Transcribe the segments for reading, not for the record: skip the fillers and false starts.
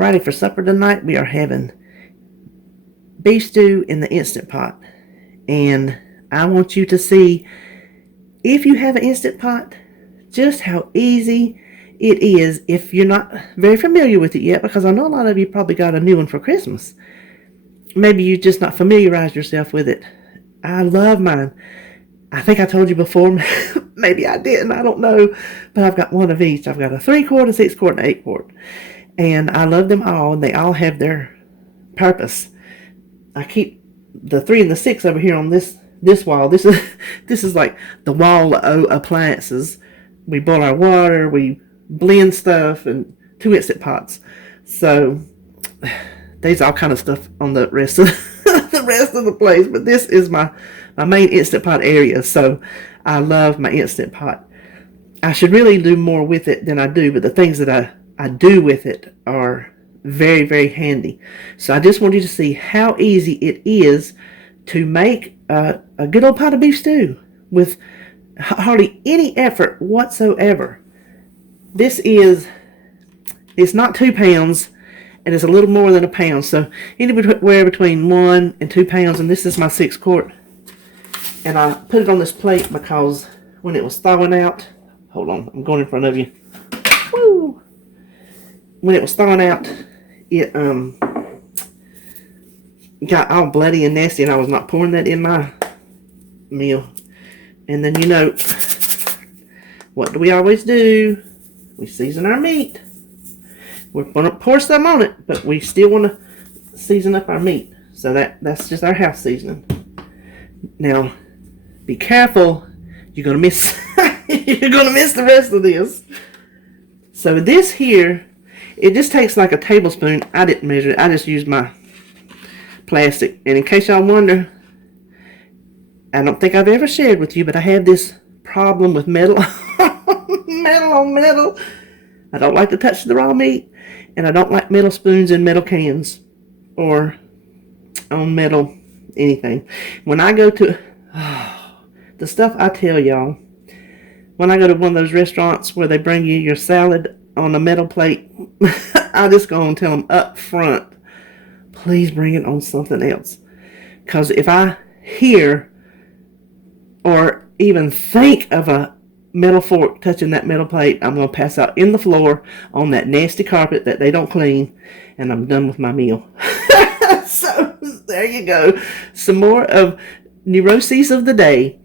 Alrighty, for supper tonight, we are having beef stew in the Instant Pot. And I want you to see, if you have an Instant Pot, just how easy it is if you're not very familiar with it yet, because I know a lot of you probably got a new one for Christmas. Maybe you just not familiarized yourself with it. I love mine. I think I told you before, maybe I didn't, I don't know, but I've got one of each. I've got a 3-quart, a 6-quart, and an 8-quart. And I love them all, and they all have their purpose. I keep the 3 and the 6 over here on this wall. This is like the wall of appliances. We boil our water, we blend stuff, and 2 Instant Pots. So there's all kind of stuff on the rest of the place, but this is my main Instant Pot area. So I love my Instant Pot. I should really do more with it than I do, but the things that I do with it are very, very handy. So I just want you to see how easy it is to make a good old pot of beef stew with hardly any effort whatsoever. It's not 2 pounds, and it's a little more than a pound. So anywhere between 1 and 2 pounds, and this is my 6-quart. And I put it on this plate because when it was thawing out, hold on, I'm going in front of you. Woo! When it was thawing out, it got all bloody and nasty, and I was not pouring that in my meal. And then, you know, what do we always do? We season our meat. We're going to pour some on it, but we still want to season up our meat. So that's just our house seasoning. Now, be careful. You're going to miss you're going to miss the rest of this. So this here, it just takes like a tablespoon. I didn't measure it. I just used my plastic. And in case y'all wonder, I don't think I've ever shared with you, but I have this problem with metal. Metal on metal. I don't like to touch the raw meat. And I don't like metal spoons in metal cans. Or on metal anything. When I go to... the stuff I tell y'all. When I go to one of those restaurants where they bring you your salad on a metal plate, I just go and tell them up front, please bring it on something else. Because if I hear or even think of a metal fork touching that metal plate, I'm going to pass out in the floor on that nasty carpet that they don't clean, and I'm done with my meal. So there you go. Some more of neuroses of the day.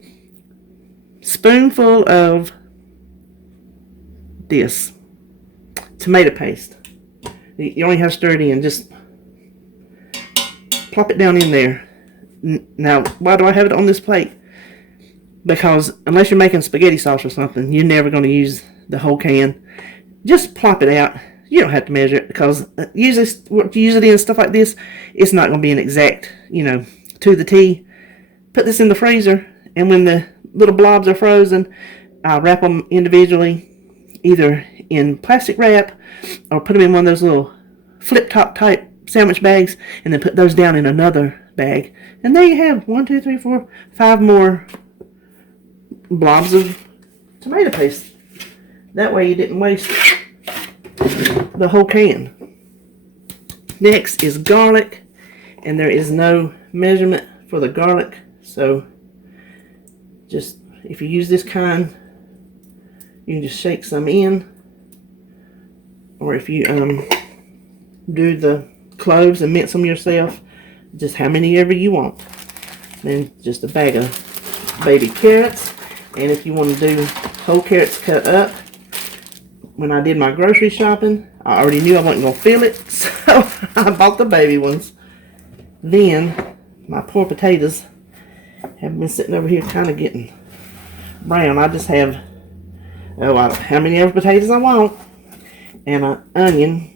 Spoonful of this tomato paste. You only have to stir it in. Just plop it down in there. Now, why do I have it on this plate? Because unless you're making spaghetti sauce or something, you're never going to use the whole can. Just plop it out. You don't have to measure it, because usually what you use it in stuff like this, it's not going to be an exact, to the T. Put this in the freezer, and when the little blobs are frozen, I'll wrap them individually, either in plastic wrap or put them in one of those little flip-top type sandwich bags, and then put those down in another bag. And there you have 1, 2, 3, 4, 5 more blobs of tomato paste. That way you didn't waste the whole can. Next is garlic, and there is no measurement for the garlic, so just if you use this kind, you can just shake some in, or if you do the cloves and mince them yourself, just how many ever you want. Then just a bag of baby carrots, and if you want to do whole carrots cut up. When I did my grocery shopping, I already knew I wasn't going to feel it, so I bought the baby ones. Then, my poor potatoes have been sitting over here kind of getting brown. I just have, how many ever potatoes I want, and an onion.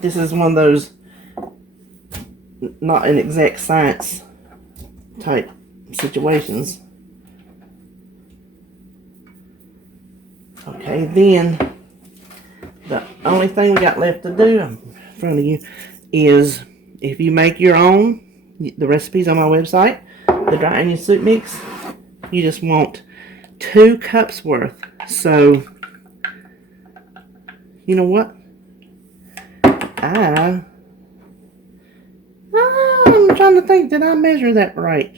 This is one of those not an exact science type situations. Okay, then the only thing we got left to do in front of you is, if you make your own, the recipe's on my website, the dry onion soup mix, you just want 2 cups worth. So you know what? I'm trying to think, did I measure that right?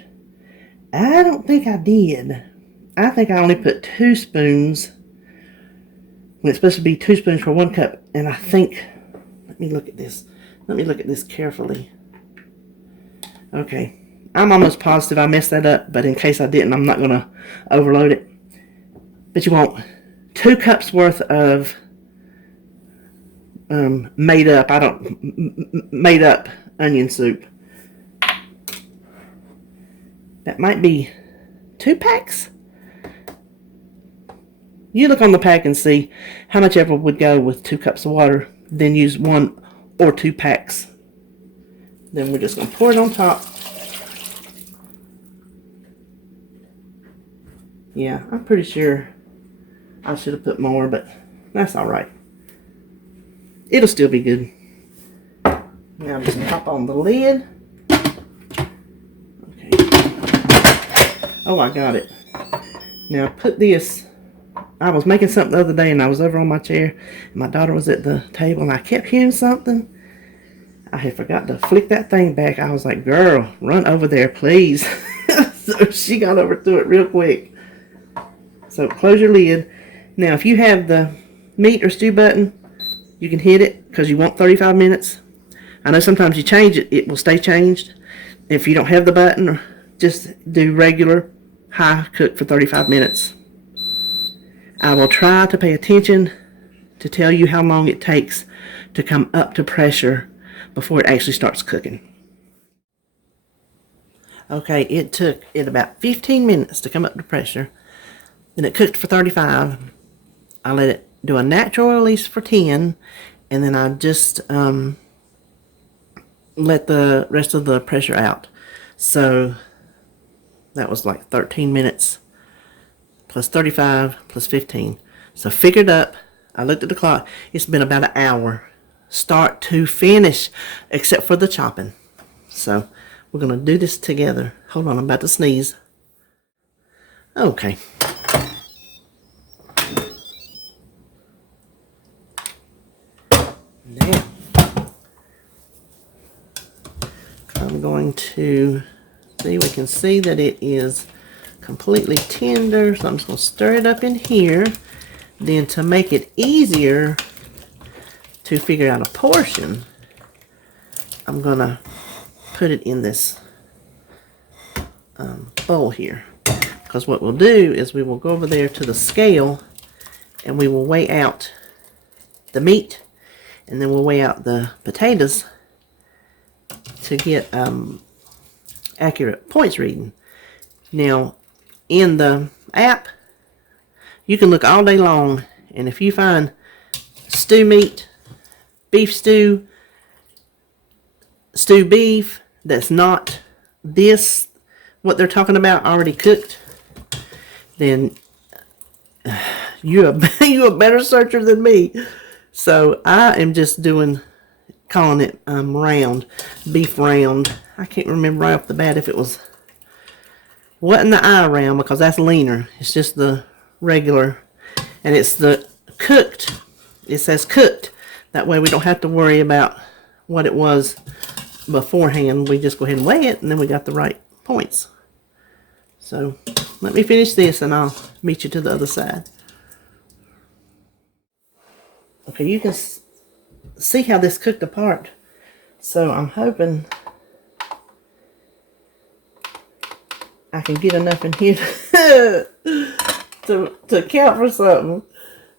I don't think I did. I think I only put 2 spoons when it's supposed to be 2 spoons for 1 cup. And I think, let me look at this. Let me look at this carefully. Okay. I'm almost positive I messed that up, but in case I didn't, I'm not going to overload it. But you want 2 cups worth of made up onion soup. That might be 2 packs. You look on the pack and see how much ever would go with 2 cups of water. Then use 1 or 2 packs. Then we're just going to pour it on top. Yeah, I'm pretty sure I should have put more, but that's alright. It'll still be good. Now just pop on the lid. Okay. Oh, I got it. Now put this. I was making something the other day and I was over on my chair. And my daughter was at the table and I kept hearing something. I had forgot to flick that thing back. I was like, girl, run over there, please. So she got over to it real quick. So close your lid. Now if you have the meat or stew button, you can hit it because you want 35 minutes. I know sometimes you change it, it will stay changed. If you don't have the button, just do regular high cook for 35 minutes. I will try to pay attention to tell you how long it takes to come up to pressure before it actually starts cooking. Okay, it took it about 15 minutes to come up to pressure. Then it cooked for 35. I let it do a natural release for 10, and then I just let the rest of the pressure out. So that was like 13 minutes plus 35 plus 15. So figured up, I looked at the clock, it's been about an hour start to finish, except for the chopping. So we're going to do this together. Hold on, I'm about to sneeze. Okay. Now, I'm going to see, we can see that it is completely tender, so I'm just going to stir it up in here. Then to make it easier to figure out a portion, I'm going to put it in this bowl here. Because what we'll do is we will go over there to the scale and we will weigh out the meat, and then we'll weigh out the potatoes to get accurate points reading. Now, in the app, you can look all day long, and if you find stew meat, beef stew, stew beef, that's not this, what they're talking about, already cooked, then you're a better searcher than me. So I am just calling it round, beef round. I can't remember right off the bat if it wasn't the eye round, because that's leaner. It's just the regular, and it's the cooked. It says cooked. That way we don't have to worry about what it was beforehand. We just go ahead and weigh it, and then we got the right points. So let me finish this and I'll meet you to the other side. Okay, you can see how this cooked apart. So I'm hoping I can get enough in here to count for something.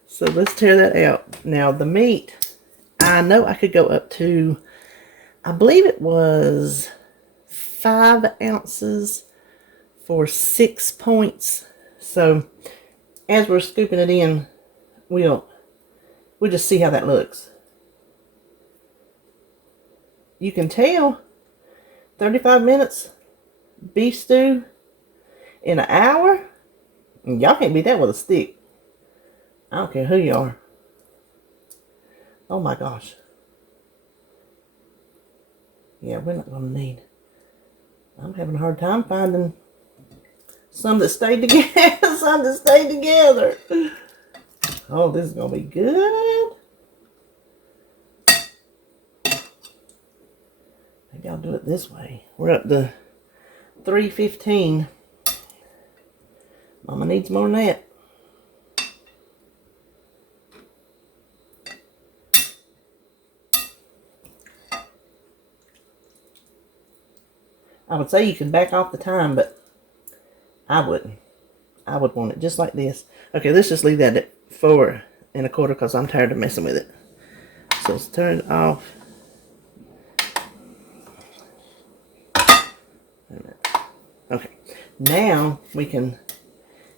So let's tear that out. Now the meat, I know I could go up to, I believe it was 5 ounces for 6 points. So as we're scooping it in, we'll just see how that looks. You can tell 35 minutes beef stew in an hour. Y'all can't beat that with a stick. I don't care who you are. Oh my gosh. Yeah, we're not going to need. I'm having a hard time finding some that stayed together. Some that stayed together. Oh, this is going to be good. I'll do it this way. We're up to 3:15. Mama needs more than that. I would say you could back off the time, but I wouldn't. I would want it just like this. Okay, let's just leave that at 4 1/4 because I'm tired of messing with it. So let's turn it off. Okay, now we can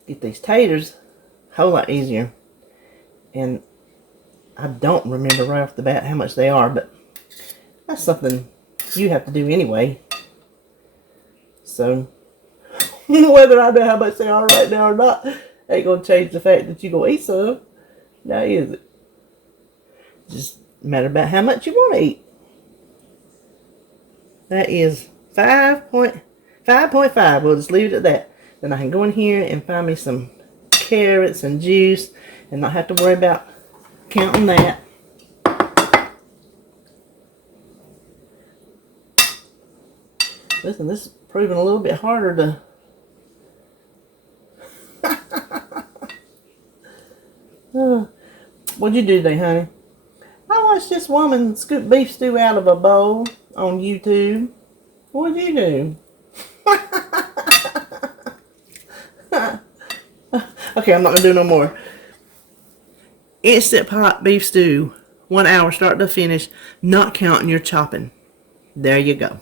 get these taters a whole lot easier. And I don't remember right off the bat how much they are, but that's something you have to do anyway. So, whether I know how much they are right now or not, ain't gonna change the fact that you're gonna eat some. Now is it? Just a matter about how much you want to eat. That is 5.5. We'll just leave it at that. Then I can go in here and find me some carrots and juice and not have to worry about counting that. Listen, this is proving a little bit harder to... What'd you do today, honey? I watched this woman scoop beef stew out of a bowl on YouTube. What'd you do? Okay, I'm not going to do no more. Instant pot beef stew. 1 hour start to finish. Not counting your chopping. There you go.